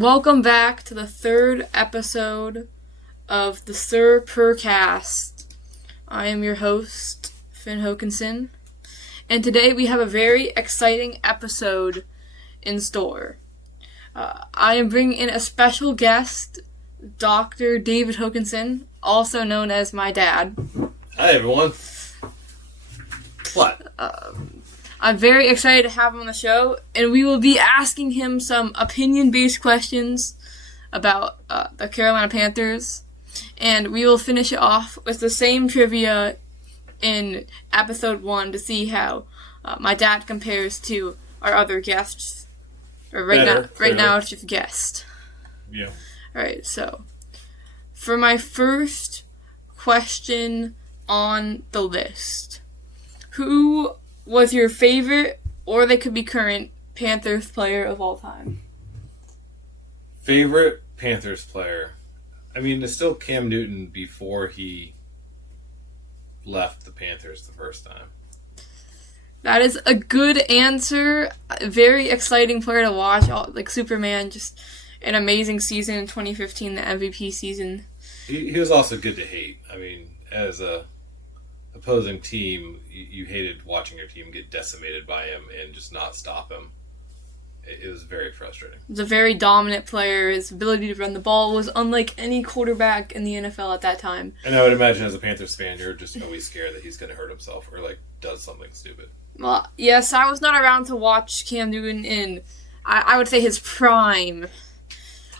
Welcome back to the third episode of the Sir Purrcast. I am your host, Finn Hokinson, and today we have a very exciting episode in store. I am bringing in a special guest, Dr. David Hokinson, also known as my dad. Hi, everyone. What? I'm very excited to have him on the show, and we will be asking him some opinion-based questions about the Carolina Panthers, and we will finish it off with the same trivia in episode 1 to see how my dad compares to our other guests. Or right now it's just guest. Yeah. Alright, so for my first question on the list, who was your favorite, or they could be current, Panthers player of all time? Favorite Panthers player? I mean, it's still Cam Newton before he left the Panthers the first time. That is a good answer. A very exciting player to watch. Like Superman, just an amazing season in 2015, the MVP season. He was also good to hate. I mean, as a opposing team, you hated watching your team get decimated by him and just not stop him. It was very frustrating. He was a very dominant player. His ability to run the ball was unlike any quarterback in the NFL at that time. And I would imagine as a Panthers fan, you're just always scared that he's going to hurt himself or does something stupid. Well, yes, I was not around to watch Cam Newton in, I would say, his prime.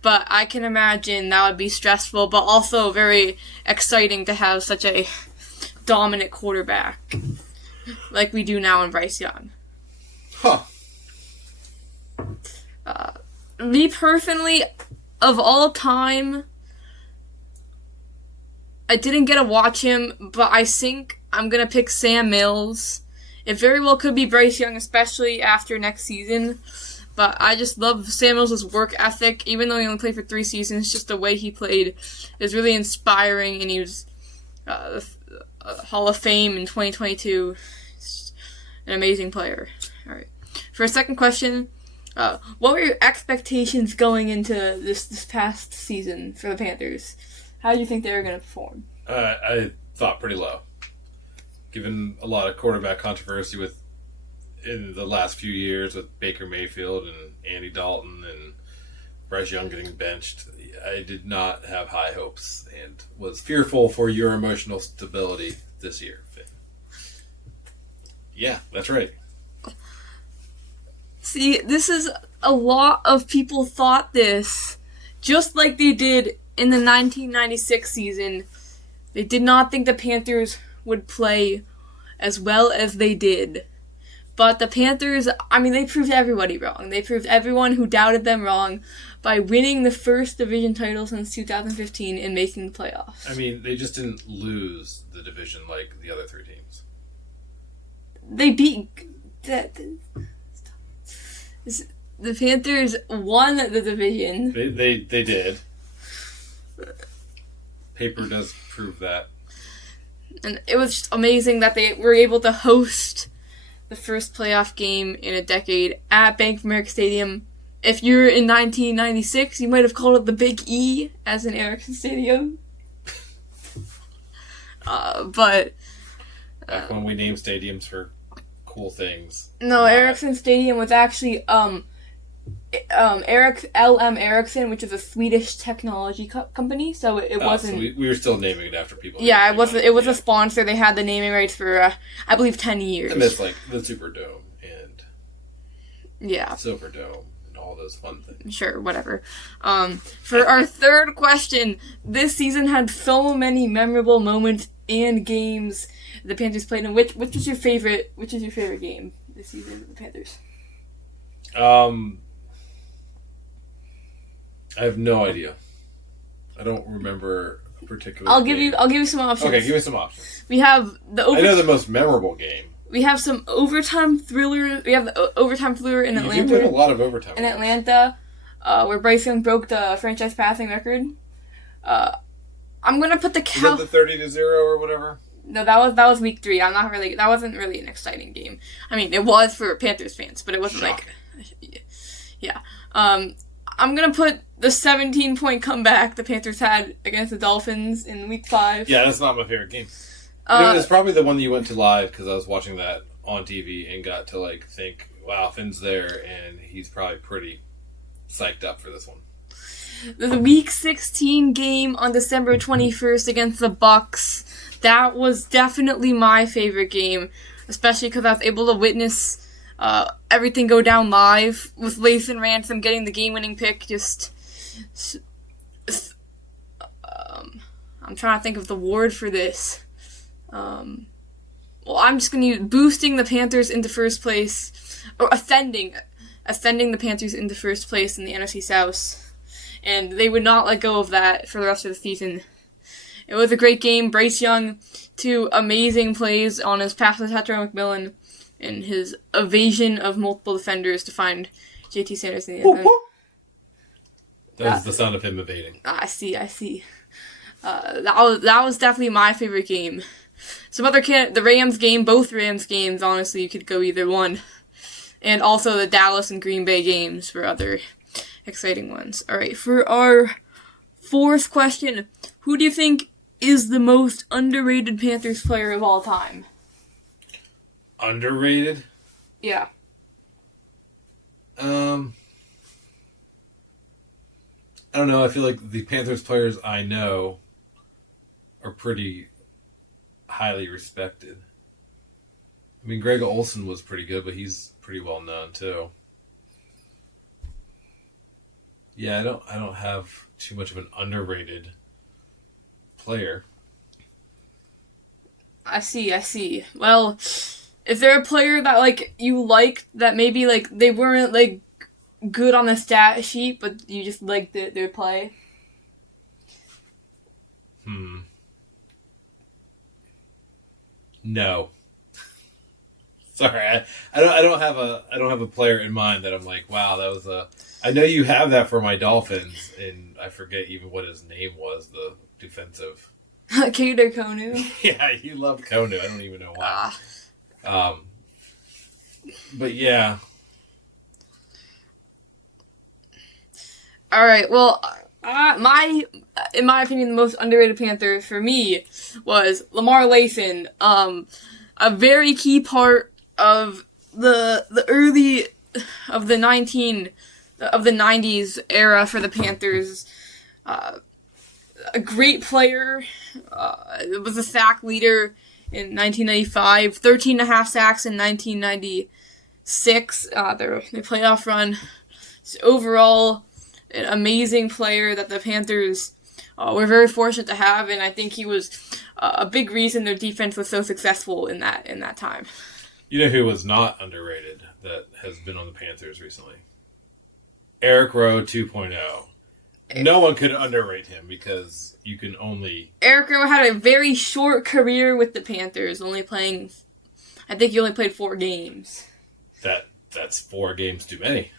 But I can imagine that would be stressful, but also very exciting to have such a dominant quarterback like we do now in Bryce Young. Huh. Me personally, of all time, I didn't get to watch him, but I think I'm going to pick Sam Mills. It very well could be Bryce Young, especially after next season. But I just love Sam Mills' work ethic. Even though he only played for 3 seasons, just the way he played is really inspiring, and he was Hall of Fame in 2022. He's an amazing player. All right. For a second question, what were your expectations going into this past season for the Panthers? How do you think they were going to perform? I thought pretty low. Given a lot of quarterback controversy in the last few years with Baker Mayfield and Andy Dalton and Bryce Young getting benched, I did not have high hopes and was fearful for your emotional stability this year, Finn. Yeah, that's right. See, this is a lot of people thought this, just like they did in the 1996 season. They did not think the Panthers would play as well as they did. But the Panthers, they proved everybody wrong. They proved everyone who doubted them wrong by winning the first division title since 2015 and making the playoffs. They just didn't lose the division like the other 3 teams. They beat... The Panthers won the division. They did. Paper does prove that. And it was just amazing that they were able to host the first playoff game in a decade at Bank of America Stadium. If you're in 1996, you might have called it the Big E, as in Ericsson Stadium. But back when we named stadiums for cool things. No, Ericsson Stadium was actually LM Ericsson, which is a Swedish technology company. So it wasn't. So we were still naming it after people. Yeah, it was a sponsor. They had the naming rights for I believe 10 years. And it's like the Superdome and Silverdome and all those fun things. Sure, whatever. For our third question, this season had so many memorable moments and games the Panthers played in. Which was your favorite? Which is your favorite game this season for the Panthers? I have no idea. I don't remember a particular. I'll give you some options. Okay, give me some options. We have I know the most memorable game. We have some overtime thriller. We have the overtime thriller in Atlanta. You played a lot of overtime in Atlanta, where Bryce Young broke the franchise passing record. I'm gonna put the Was that the 30-0 or whatever? No, that was week 3. That wasn't really an exciting game. It was for Panthers fans, but it wasn't like, yeah. I'm going to put the 17-point comeback the Panthers had against the Dolphins in Week 5. Yeah, that's not my favorite game. It's probably the one that you went to live because I was watching that on TV and got to think, wow, Finn's there and he's probably pretty psyched up for this one. The Week 16 game on December 21st against the Bucks. That was definitely my favorite game, especially because I was able to witness everything go down live with Lathan Ransom getting the game-winning pick. I'm trying to think of the word for this. I'm just going to use boosting the Panthers into first place, or ascending the Panthers into first place in the NFC South. And they would not let go of that for the rest of the season. It was a great game. Bryce Young, 2 amazing plays on his pass to Tetra McMillan and his evasion of multiple defenders to find JT Sanders in the end zone. That was the sound of him evading. I see. That was definitely my favorite game. Some other the Rams game, both Rams games, honestly, you could go either one. And also the Dallas and Green Bay games were other exciting ones. All right, for our 4th question, who do you think is the most underrated Panthers player of all time? Underrated? Yeah. I don't know. I feel like the Panthers players I know are pretty highly respected. I mean, Greg Olsen was pretty good, but he's pretty well known too. Yeah, I don't have too much of an underrated player. I see. Well, is there a player that you liked that maybe they weren't good on the stat sheet, but you just liked their play? No. Sorry, I don't have a player in mind that I'm like, wow, that was a. I know you have that for my Dolphins, and I forget even what his name was, the defensive. Kader Konu. Yeah, you love Konu. I don't even know why. But yeah. All right. Well, in my opinion, the most underrated Panther for me was Lamar Lathan. A very key part of the early of the 90s era for the Panthers. A great player. Was a sack leader in 1995. 13 and a half sacks in 1996. Their playoff run. So overall, an amazing player that the Panthers were very fortunate to have, and I think he was a big reason their defense was so successful in that time. You know who was not underrated that has been on the Panthers recently? Eric Rowe 2.0. No one could underrate him because you can only... Eric Rowe had a very short career with the Panthers, I think he only played 4 games. That's 4 games too many.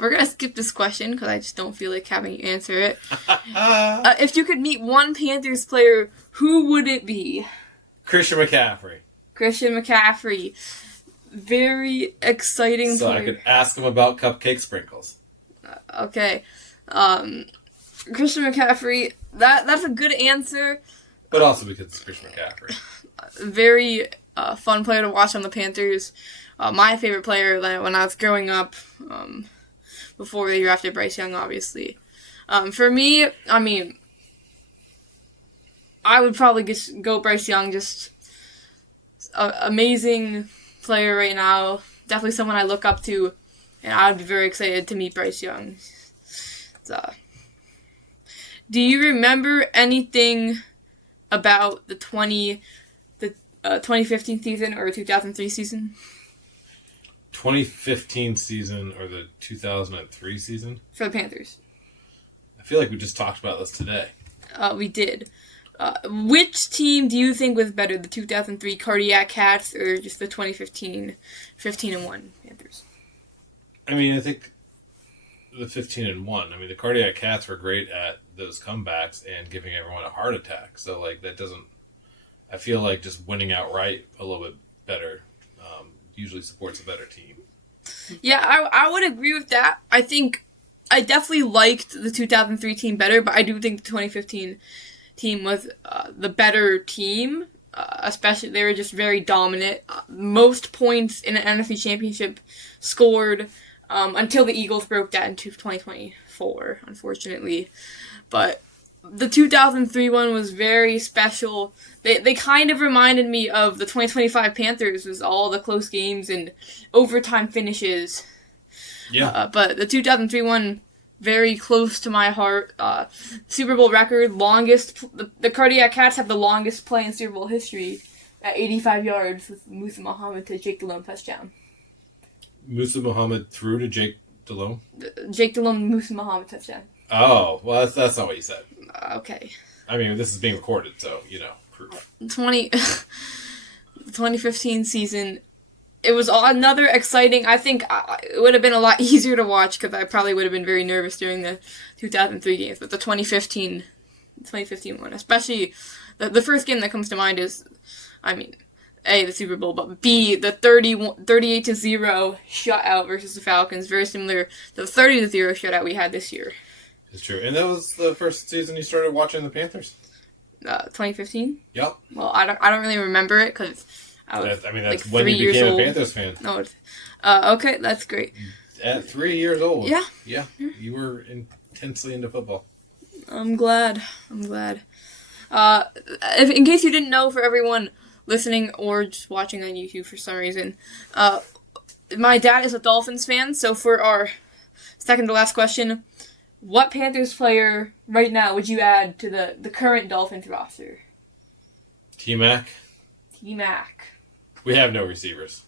We're going to skip this question because I just don't feel like having you answer it. If you could meet one Panthers player, who would it be? Christian McCaffrey. Very exciting player. So I could ask him about cupcake sprinkles. Okay. Christian McCaffrey, that's a good answer. But also because it's Christian McCaffrey. Very fun player to watch on the Panthers. My favorite player when I was growing up, before they drafted Bryce Young, obviously. For me, I would probably just go Bryce Young, just amazing player right now. Definitely someone I look up to, and I would be very excited to meet Bryce Young. Do you remember anything about the 2015 season or 2003 season? 2015 season or the 2003 season? For the Panthers. I feel like we just talked about this today. We did. Which team do you think was better, the 2003 Cardiac Cats or just the 2015 15-1 Panthers? I think the 15-1. The Cardiac Cats were great at those comebacks and giving everyone a heart attack. So, that doesn't... I feel like just winning outright a little bit better usually supports a better team. Yeah, I would agree with that. I think I definitely liked the 2003 team better, but I do think the 2015 team was the better team. Especially, they were just very dominant. Most points in an NFC Championship scored until the Eagles broke that into 2024, unfortunately. But the 2003 one was very special. They kind of reminded me of the 2025 Panthers, with all the close games and overtime finishes. Yeah. But the 2003 one, very close to my heart. Super Bowl record, longest. The Cardiac Cats have the longest play in Super Bowl history at 85 yards with Musa Muhammad to Jake Delhomme touchdown. Musa Muhammad threw to Jake Delhomme? Jake Delhomme, Musa Muhammad touchdown. Oh, well, that's not what you said. Okay. I mean, this is being recorded, so, proof. The 2015 season, it was another exciting. I think it would have been a lot easier to watch because I probably would have been very nervous during the 2003 games. But the 2015 one, especially the first game that comes to mind is, A, the Super Bowl, but B, the 38-0 shutout versus the Falcons, very similar to the 30-0 shutout we had this year. It's true. And that was the first season you started watching the Panthers? 2015? Yep. Well, I don't really remember it because I was that's like when 3 you years became old. a Panthers fan. No, okay, that's great. At 3 years old. Yeah. Yeah. You were intensely into football. I'm glad. In case you didn't know, for everyone listening or just watching on YouTube for some reason, my dad is a Dolphins fan, so for our second to last question, what Panthers player right now would you add to the current Dolphins roster? T-Mac. T-Mac. We have no receivers.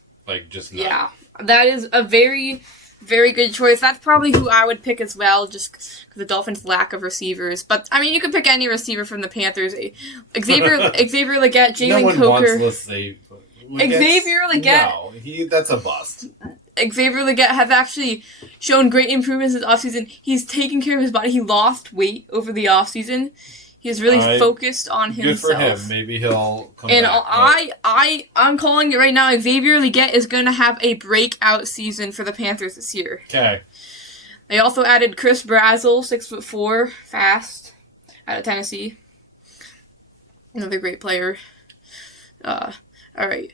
Just none. Yeah, that is a very, very good choice. That's probably who I would pick as well, just because the Dolphins' lack of receivers. But, you could pick any receiver from the Panthers. Xavier Legette, Jalen Coker. No one wants Xavier Legette. No, that's a bust. Xavier Legette has actually shown great improvements this offseason. He's taken care of his body. He lost weight over the offseason. He is really focused on himself. Good for him. Maybe he'll come and back. I'm calling it right now. Xavier Legette is going to have a breakout season for the Panthers this year. Okay. They also added Chris Brazzell, 6'4", fast, out of Tennessee. Another great player. All right.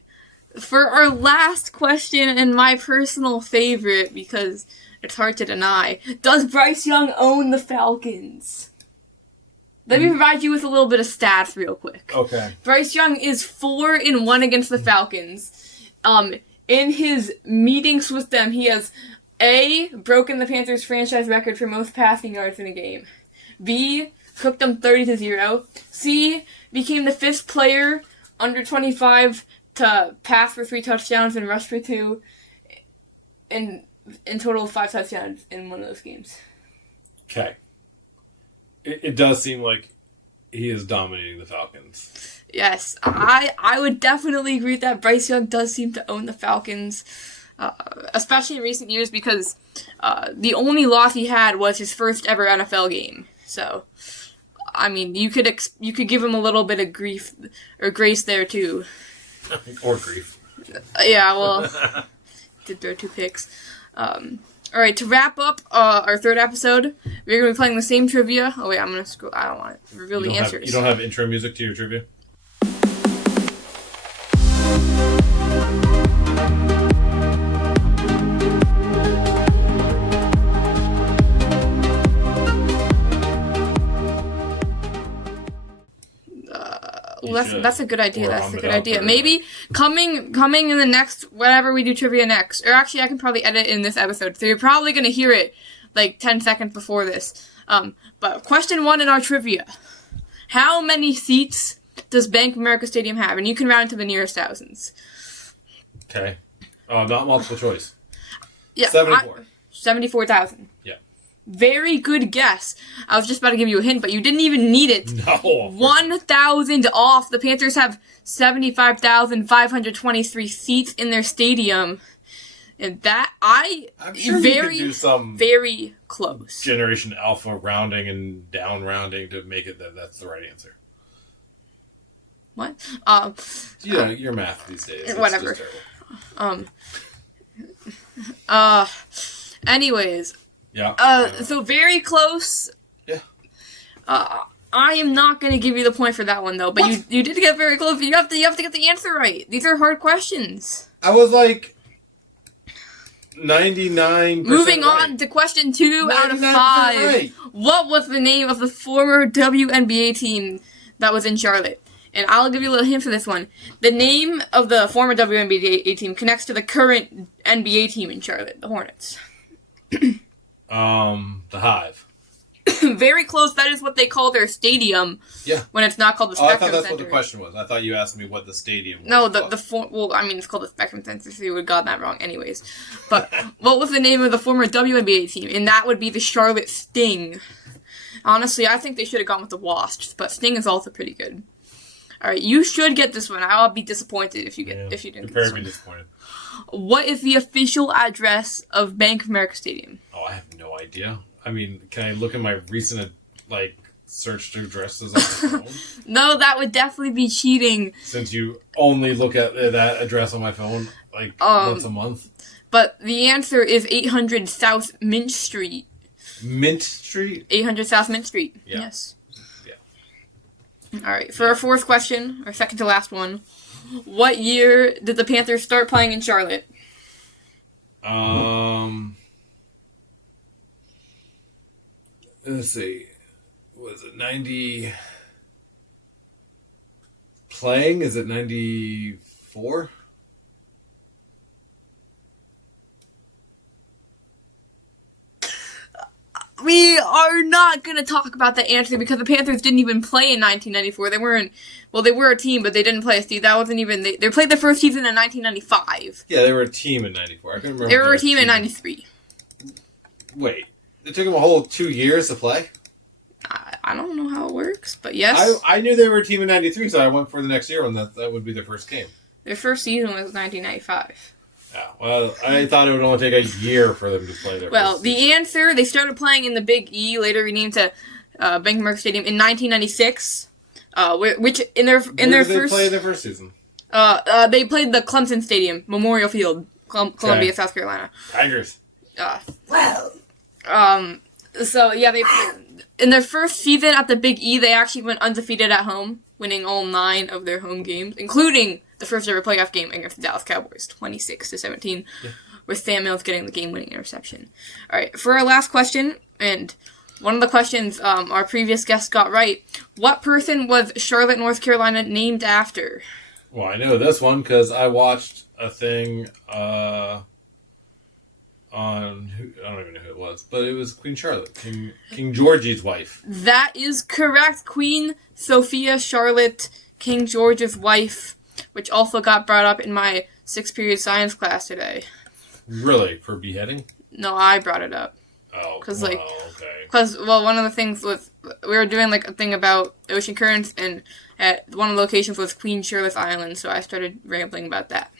For our last question, and my personal favorite, because it's hard to deny, does Bryce Young own the Falcons? Let me provide you with a little bit of stats real quick. Okay. Bryce Young is 4-1 against the Falcons. In his meetings with them, he has A, broken the Panthers franchise record for most passing yards in a game. B, cooked them 30-0. C, became the 5th player under 25 to pass for 3 touchdowns and rush for 2, in total of 5 touchdowns in one of those games. Okay. It does seem like he is dominating the Falcons. Yes, I would definitely agree that Bryce Young does seem to own the Falcons, especially in recent years because the only loss he had was his first ever NFL game. So, you could give him a little bit of grief or grace there too. Or grief. Yeah, well, did throw 2 picks. All right, to wrap up our third episode, we're going to be playing the same trivia. Oh, wait, I'm going to scroll. I don't want to reveal the answers. You don't have intro music to your trivia? Well, that's a good idea. That's a good idea. Maybe coming in the next, whenever we do trivia next, or actually I can probably edit in this episode, so you're probably going to hear it 10 seconds before this. But question 1 in our trivia. How many seats does Bank of America Stadium have? And you can round to the nearest thousands. Okay. Not multiple choice. Yeah. 74. 74,000. Yeah. Very good guess. I was just about to give you a hint, but you didn't even need it. No. 1,000 off. The Panthers have 75,523 seats in their stadium. And that, I'm sure you could do some very close. Generation Alpha rounding and down rounding to make it that's the right answer. What? Your math these days. Whatever. It's just terrible. Anyways. Yeah. So very close. Yeah. I am not going to give you the point for that one, though. But you did get very close. You have to get the answer right. These are hard questions. I was like 99%. Moving right. on to question 2 out of 5. Right. What was the name of the former WNBA team that was in Charlotte? And I'll give you a little hint for this one. The name of the former WNBA team connects to the current NBA team in Charlotte, the Hornets. The Hive. Very close. That is what they call their stadium. Yeah. When it's not called the I Spectrum thought that's Center. what the question was. I thought you asked me what the stadium was. No, it's called the Spectrum Center, so you would have gotten that wrong anyways. But what was the name of the former WNBA team? And that would be the Charlotte Sting. Honestly, I think they should have gone with the Wasps, but Sting is also pretty good. Alright, you should get this one. I'll be disappointed if you didn't get this one. Disappointed. What is the official address of Bank of America Stadium? Oh, I have no idea. I mean, can I look at my recent, searched addresses on my phone? No, that would definitely be cheating. Since you only look at that address on my phone, once a month. But the answer is 800 South Mint Street. Mint Street? 800 South Mint Street. Yeah. Yes. Yeah. Alright, for our fourth question, or second to last one, what year did the Panthers start playing in Charlotte? Let's see. Was it 90... Playing? Is it 94? We are not going to talk about that answer because the Panthers didn't even play in 1994. They were a team, but they didn't play a season. That wasn't even... They played the first season in 1995. Yeah, they were a team in 94. I couldn't remember. They were a team in 93. Wait. It took them a whole 2 years to play? I don't know how it works, but yes. I knew they were a team in 93, so I went for the next year when that would be their first game. Their first season was 1995. Yeah, well, I thought it would only take a year for them to play their first the answer, they started playing in the Big E, later renamed to Bank of America Stadium in 1996, which in their Where did they first... play their first season? They played the Clemson Stadium, Memorial Field, Columbia, South Carolina. Tigers. So, yeah, in their first season at the Big E, they actually went undefeated at home, winning all 9 of their home games, including the first ever playoff game against the Dallas Cowboys, 26-17, with Sam Mills getting the game-winning interception. All right, for our last question, and one of the questions our previous guest got right, what person was Charlotte, North Carolina named after? Well, I know this one because I watched a thing on I don't even know who it was, but it was Queen Charlotte, King George's wife. That is correct. Queen Sophia Charlotte, King George's wife, which also got brought up in my 6th period science class today. Really? For beheading? No, I brought it up. Oh, okay. Because, one of the things was, we were doing, a thing about ocean currents, and at one of the locations was Queen Charlotte's Island, so I started rambling about that.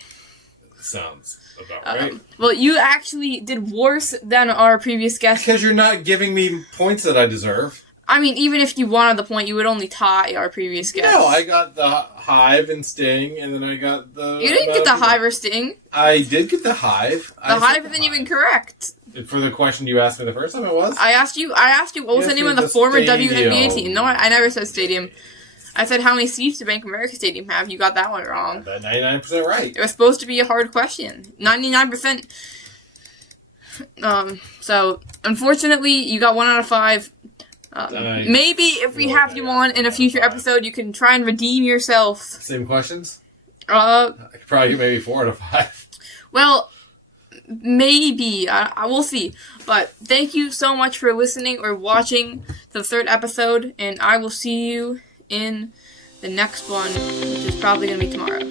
Sounds about right. Well, you actually did worse than our previous guest. Because you're not giving me points that I deserve. I mean, even if you wanted the point, you would only tie our previous guest. No, I got the Hive and Sting, and then I got the... You didn't get the Hive or Sting. I did get the Hive. The Hive isn't even correct. For the question you asked me the first time, it was? I asked you what was the name of the former WNBA team. No, I never said stadium. I said how many seats did Bank of America Stadium have? You got that one wrong. That 99% right. It was supposed to be a hard question. 99%. So, unfortunately, you got 1 out of 5. Maybe if we have you on in a future episode, you can try and redeem yourself. Same questions? I could probably get maybe 4 out of 5. Well, maybe. I will see. But thank you so much for listening or watching the 3rd episode, and I will see you in the next one, which is probably going to be tomorrow.